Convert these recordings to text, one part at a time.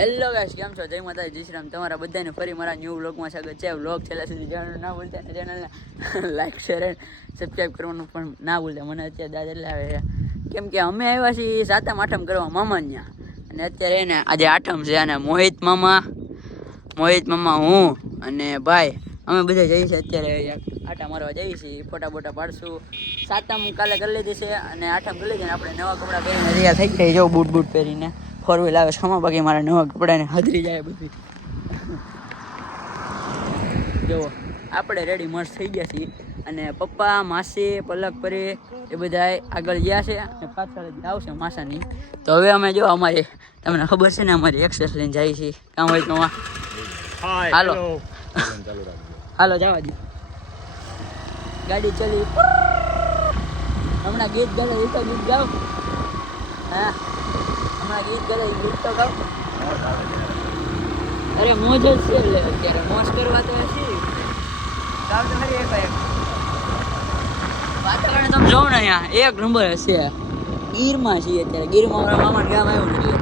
Hello guys કેમ છો? જય માતા જય શ્રી રામ. તમારા બધાને ફરી મારા ન્યૂ વ્લોગમાં સ્વાગત છે. વ્લોગ છેલ્લા સુધી જોવાનું ના ભૂલતા અને ચેનલને લાઈક શેર એન્ડ સબસ્ક્રાઈબ કરવાનું પણ ના ભૂલતા. મને અત્યારે દાદા એટલે આવે કેમ કે અમે આવ્યા છીએ સાતમ, આઠમ કરવા મામા ત્યાં અને અત્યારે એને આજે આઠમ છે અને મોહિત મામા મોહિત મામા હું અને ભાઈ. અમે બધા જઈએ છીએ અત્યારે આટા મારવા જઈએ છીએ. ફોટા બોટા પાડશું. સાતમ કાલે કરી લીધી છે અને આઠમ કરી લીધી આપણે નવા કપડાં પહેરીને તૈયાર થઈ જાય જો બૂટ બૂટ પહેરીને. ફોર વ્હીલ આવે છે. બાકી મારા નવા કપડાને હાજરી જાય બધી. જુઓ આપણે રેડી મસ્ત થઈ ગયા છીએ. અને પપ્પા માસી પલક પરી એ બધા આગળ ગયા છે અને પાછળ જ આવશે માસાની. તો હવે અમે જો અમારી તમને ખબર છે ને અમારી એક્સેસ લઈને જાય છે કામ હોય તો હાલો. હાલો જવા દો. ગાડી ચલી. હમણાં ગીત તો ગીત ગાવ. હા. હમણાં ગીત ગાલે ગીત તો ગાઓ અરે મોજ જ છે એટલે અત્યારે મોજ કરવા તો છે ગાવ તો ખરી એક એક વાતાવરણ તમે જોવો ને અહીંયા એક નંબર હશે. ગીરમાં છીએ અત્યારે ગીરમાં મારા મામાનું ગામ આવ્યું એટલે.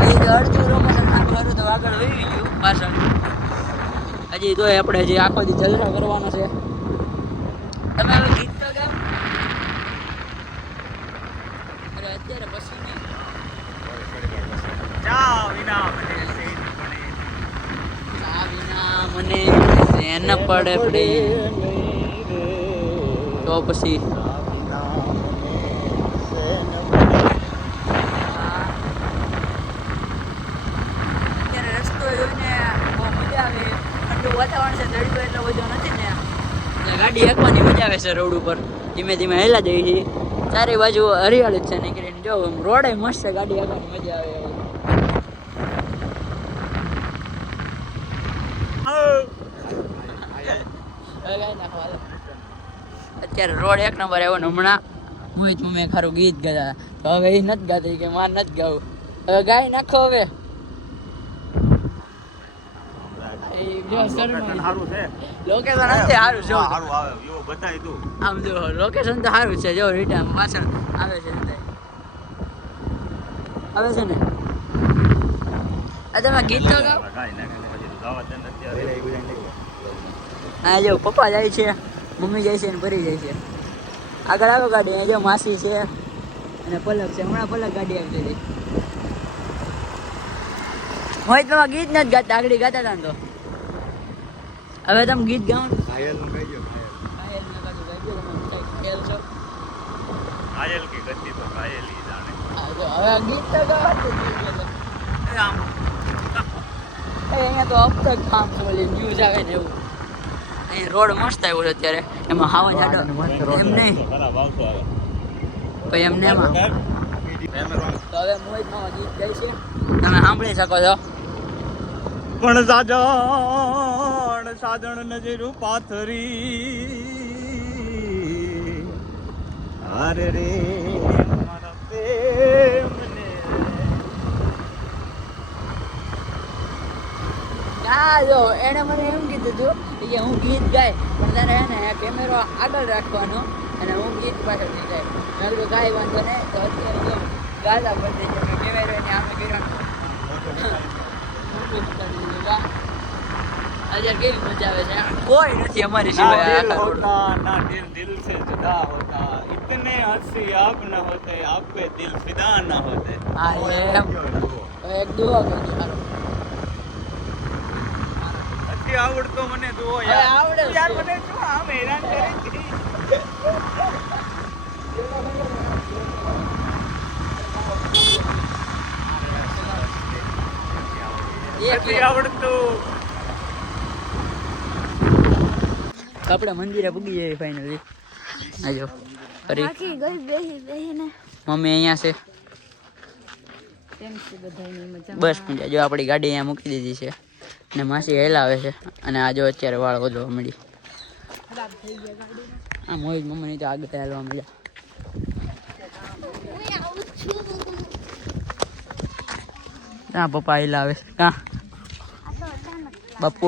હજી તો અડધું આખું હતું તો આગળ વહી ગયું પાછળ. હજી તો આપણે હજી આખો દી જલસા કરવાનો છે. તમે ગીત તો ગાઓ અરે અત્યારે પછી નહીં ચા વિના મને ચેન પડે પડે તો પછી અત્યારે રસ્તો જોઈને બહુ મજા આવે ઠંડુ વાતાવરણ છે દડકો એટલો બધો નથી તો પછી ગાડી એકવાની મજા આવે છે રોડ ઉપર. ધીમે ધીમે હેલા જઈએ છીએ. ચારે બાજુ હરિયાળી જ છે નીકળીને. જો રોડે મસ્ત છે ગાડી એકવાની મજા આવે એવી. હવે ગાઈ નાખો હાલો. અત્યારે રોડ એક નંબર આવ્યો ને હમણાં મોહિત મમ્મી ખારું ગીત ગાતા તો હવે એ નથી ગાતી કે માર નથી ગાવું. હવે ગાઈ નાખો હવે. જો. લોકેશન સારું આમ જો લોકેશન તો સારું છે. જો રિટર્ન પાછળ આવે છે. આવે છે ને? આ તમે ગીત તો ગાઓ હા જો પપ્પા જાય છે મમ્મી જાય છે ને ભરી જાય છે. આગળ આવો ગાડી અહીંયા જો માસી છે અને પલક છે. હમણાં પલક ગાડી આવી હતી. મોહિત મામા ગીત નથી ગાતા આગળ ગાતા હતા તો. હવે તમે ગીત ગાઓ હવે ગીત તો ગાઓ તો. અબ તક કામ છે ન્યૂઝ આવે ને એવું. રોડ મસ્ત આવ્યો છે અત્યારે. એમાં હાવા જાડો એમ નહીં. પછી એમને એમાં. તો હવે મોહિત મામા ગીત ગાય છે. તમે સાંભળી શકો છો. પણ સાજણ સાજણ નજરું પાથરી. અરે રે મારા પ્રેમને ના જો એણે મને એમ કીધું હતું કે હું ગીત ગાય પણ તારે હે ને કેમેરો આગળ રાખવાનો અને હું ગીત પાછળ થઈ જાય મેં કીધું કાંઈ વાંધો નહીં તો અત્યારે જો ગાતા પડતી છે મેં કેમેરો એની આમે કર્યો આજે કેવી મજા આવે છે કોઈ નથી અમારી ना સિવાય दिल આખા રોડ होता ना दिल दिल से जुदा होता इतने हंसी आप न होते आप पे दिल फिदा न होते હા એમ એક દુઆ કરજો હાલો નથી આવડતો મને જુઓ યાર. આવડે યાર મને શું આમ હેરાન કરે છે. એક આવડતું. આપણે મંદિરે પૂગી જઈએ ફાઇનલી આજો ફરી બાકી ગઈ બેહી બેહીને. મમ્મી અહીંયા છે. કેમ છે બધાની મજા બસ મજા. જો આપણી ગાડી અહીંયા મૂકી દીધી છે. અને માસી હેલાવે છે. અને આજો અત્યારે વાળ વધવા મળી આ મોહિત મમ્મીની તો આગળ હેલવા મળ્યા. ત્યાં પપ્પા હેલાવે છે. કાં બાપુ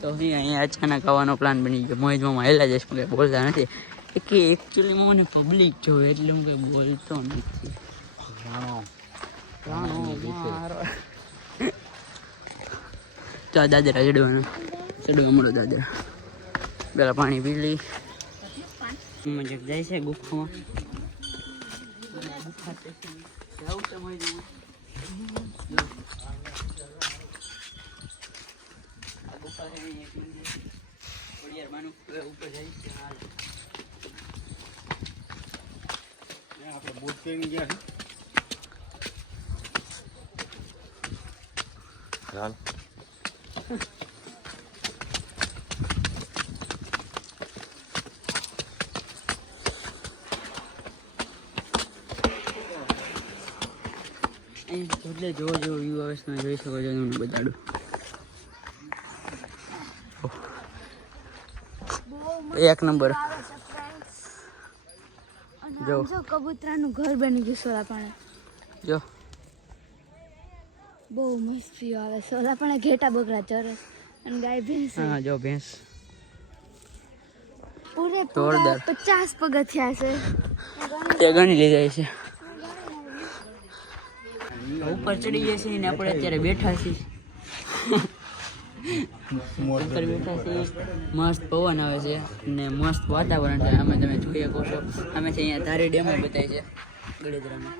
તો અહીંયા અચાનક આવવાનો પ્લાન બની ગયો. મોહિત મામા હેલા જઈશ કંઈ બોલતા નથી. કે એકચ્યુઅલીમાં મને પબ્લિક જોવે, એટલે હું કંઈ બોલતો નથી. આ દાદરા ચડવાનું. ચડવા મળો દાદરા. પેલા પાણી પી લઈ. મજા જાય છે ગુફામાં. ગુફા બોટ જાવું છે મોહિતમાં? જો. આ ગુફા છે અહીં એક મંદિર. ખોડિયારમાંનું ઉપર જાય છે હાલ. આપણે બૂટ પહેરીને ગયા હાલ એટલે જોવો જોવો છે તમે જોઈ શકો છો તમને બતાડું એક નંબર. જો. જો કબૂતરાનું ઘર બની ગયું સોલા પાણે જો. બહુ મસ્ત આવે ઓલા પણ ઘેટા બગડા ચરે. અને ગાય ભેંસ હા જો ભેંસ. પૂરે પૂરા પચાસ પગથિયા છે. તે ગણી લીધા છે. ઉપર ચડી જાય છે ને આપણે અત્યારે બેઠા છીએ. ઉપર બેઠા છીએ. મસ્ત પવન આવે છે ને મસ્ત વાતાવરણ છે. અમે તમે જોઈ શકો છો. અમે છે અહીંયા ધારી ડેમો બતાવી છે ગળેદરામાં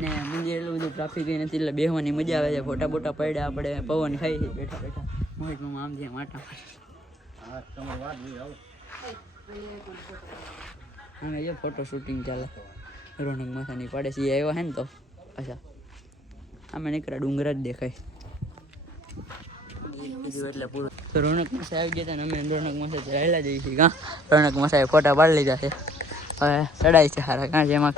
ને મંદિર એટલું બધું ટ્રાફિક નથી, એટલે બેહવાની મજા આવે છે. ફોટા બોટા પડ્યા આપણે, પવન ખાઈ છે, બેઠા બેઠા. મોહિત આમ છે માટા અને જો ફોટો શૂટિંગ ચાલે. રોનક માથાની પાડે છે, એ આવ્યા હે ને તો? અચ્છા. આમે નીકળ્યા, ડુંગરા જ દેખાય. એટલે પૂરું રોનક માસા આવી ગયા હતા ને, અમે રોનક માસા રહેલા જઈએ છીએ કાં રોનક માસાએ ફોટા પાડી લીધા છે. હવે ચડાય છે સારા કાં છે એમાં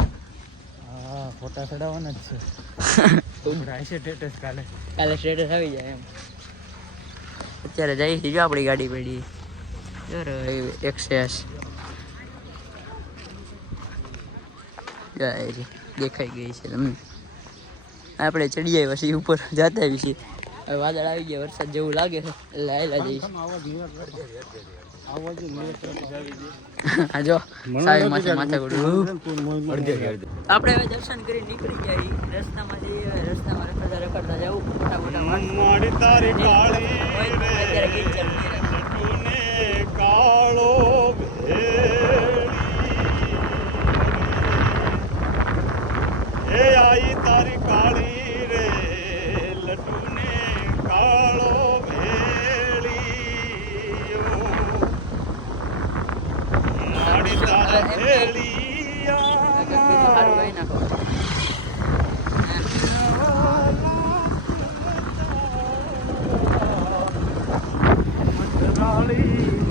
ફોટા ચડાવવાના જ છે. કાલે. કાલે સ્ટેટસ આવી જાય એમ. અત્યારે જઈએ છીએ જો આપણી ગાડી પડી. એક્સેસ દેખાઈ ગઈ છે તમને. આપણે ચડી જાય પછી ઉપર જતા આવી છીએ. હવે વાદળ આવી ગયા વરસાદ જેવું લાગે છે. એટલે આવેલા માથે માથે આપણે હવે દર્શન કરી નીકળી જાય રસ્તામાં જઈએ રસ્તામાં રખડતા રખડતા જવું મોટા મોટા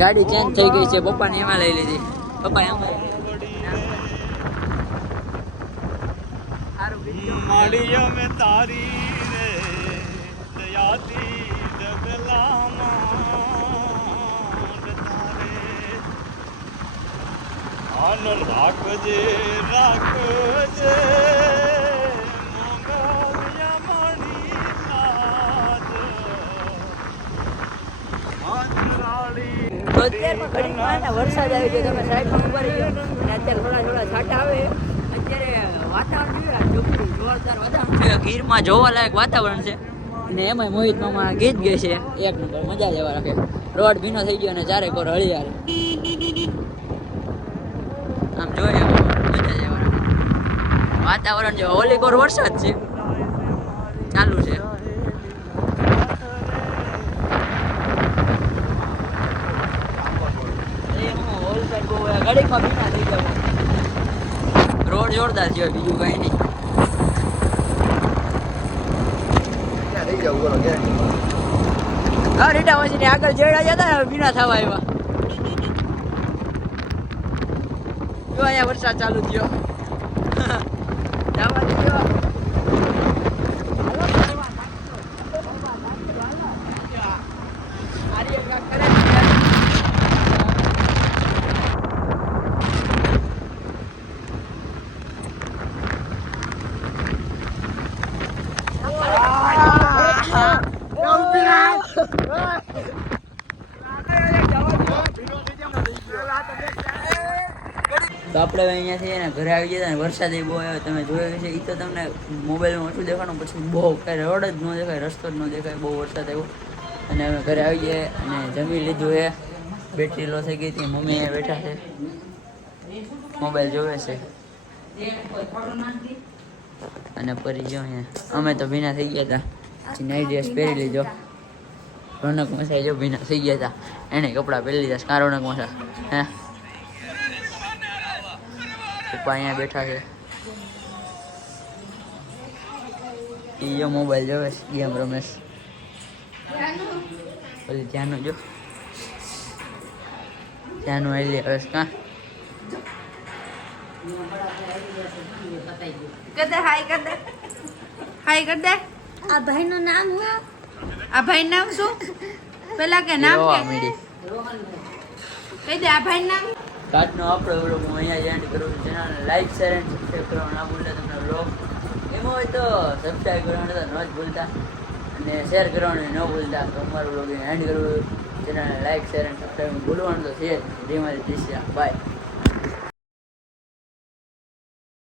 ગાડી ચેન્જ થઈ ગઈ છે. પપ્પાને એમાં લઈ લીધી. પપ્પા એમાં માળીય મે તારી રે, દયાતી રાખજે રાખજે. અત્યારમાં ઘડીકમાં ને વરસાદ આવી ગયો તમે સાઈડમાં ઊભા રહી ગયો અને અત્યારે થોડા થોડા છાંટા આવે. અત્યારે વાતાવરણ જોયું જોરદાર વાતાવરણ છે. ગીરમાં જોવાલાયક વાતાવરણ છે. ને એમાંય મોહિત મામા ગીત ગઈ છે. એક નંબર મજા લેવા રાખે. રોડ ભીનો થઈ ગયો અને ચારે કોર હળિયાર આમ જોઈએ મજા લેવા રાખે. વાતાવરણ જો હોલી કોર વરસાદ છે ચાલુ છે રોડ જોરદાર છે બીજું કઈ નહીં. હા, રીટા આગળ જેડા જતા ને થવા આવ્યા જો અહીંયા વરસાદ ચાલુ થયો. જવા તો આપણે અહીંયાથી એને ઘરે આવી જતા ને વરસાદ બહુ આવ્યો, તમે જોયો છે એ તો તમને મોબાઈલમાં ઓછું દેખાણું, પછી બહુ કાંઈ રોડ જ ન દેખાય, રસ્તો જ ન દેખાય, બહુ વરસાદ આવ્યો. અને અમે ઘરે આવી ગયા અને જમી લીધું એ. બેટરી લો થઈ ગઈ હતી, મમ્મી અહીંયા બેઠા છે. મોબાઈલ જોવે છે. અને ફરી જો અહીંયા. અમે તો ભીના થઈ ગયા હતા. પછી નવી ડ્રેસ પહેરી લીધો. રોનક મસાઈ જો ભીના થઈ ગયા હતા. એને કપડાં પહેરી લીધા કારણક મસા હે? પપ્પા અહીંયા બેઠા છે. ઈયો જો મોબાઈલ જોવે ગેમ રમેશ ઓલી ધ્યાન જો ધ્યાન આવી હવે કા? કર દે હાય કર દે. હાય કર દે. આ ભાઈનું નામ હું? આ ભાઈ નામ શું? પેલા કે નામ કે? કહી દે આ ભાઈ નામ? આજનો આપણો વ્લોગ હું અહીંયા એન્ડ કરું ચેનલને લાઈક શેર એન્ડ સબસ્ક્રાઈબ કરવાનું ના ભૂલતા તમને વ્લોગ એમાં હોય તો સબસ્ક્રાઈબ કરવાનું તો ન જ ભૂલતા. અને શેર કરવાનું ન ભૂલતા. તો અમારું વ્લોગ એન્ડ કરું. ચેનલને લાઈક શેર એન્ડ સબસ્ક્રાઈબ ભૂલવાનું તો છે જ ધીમે ધીમે બાય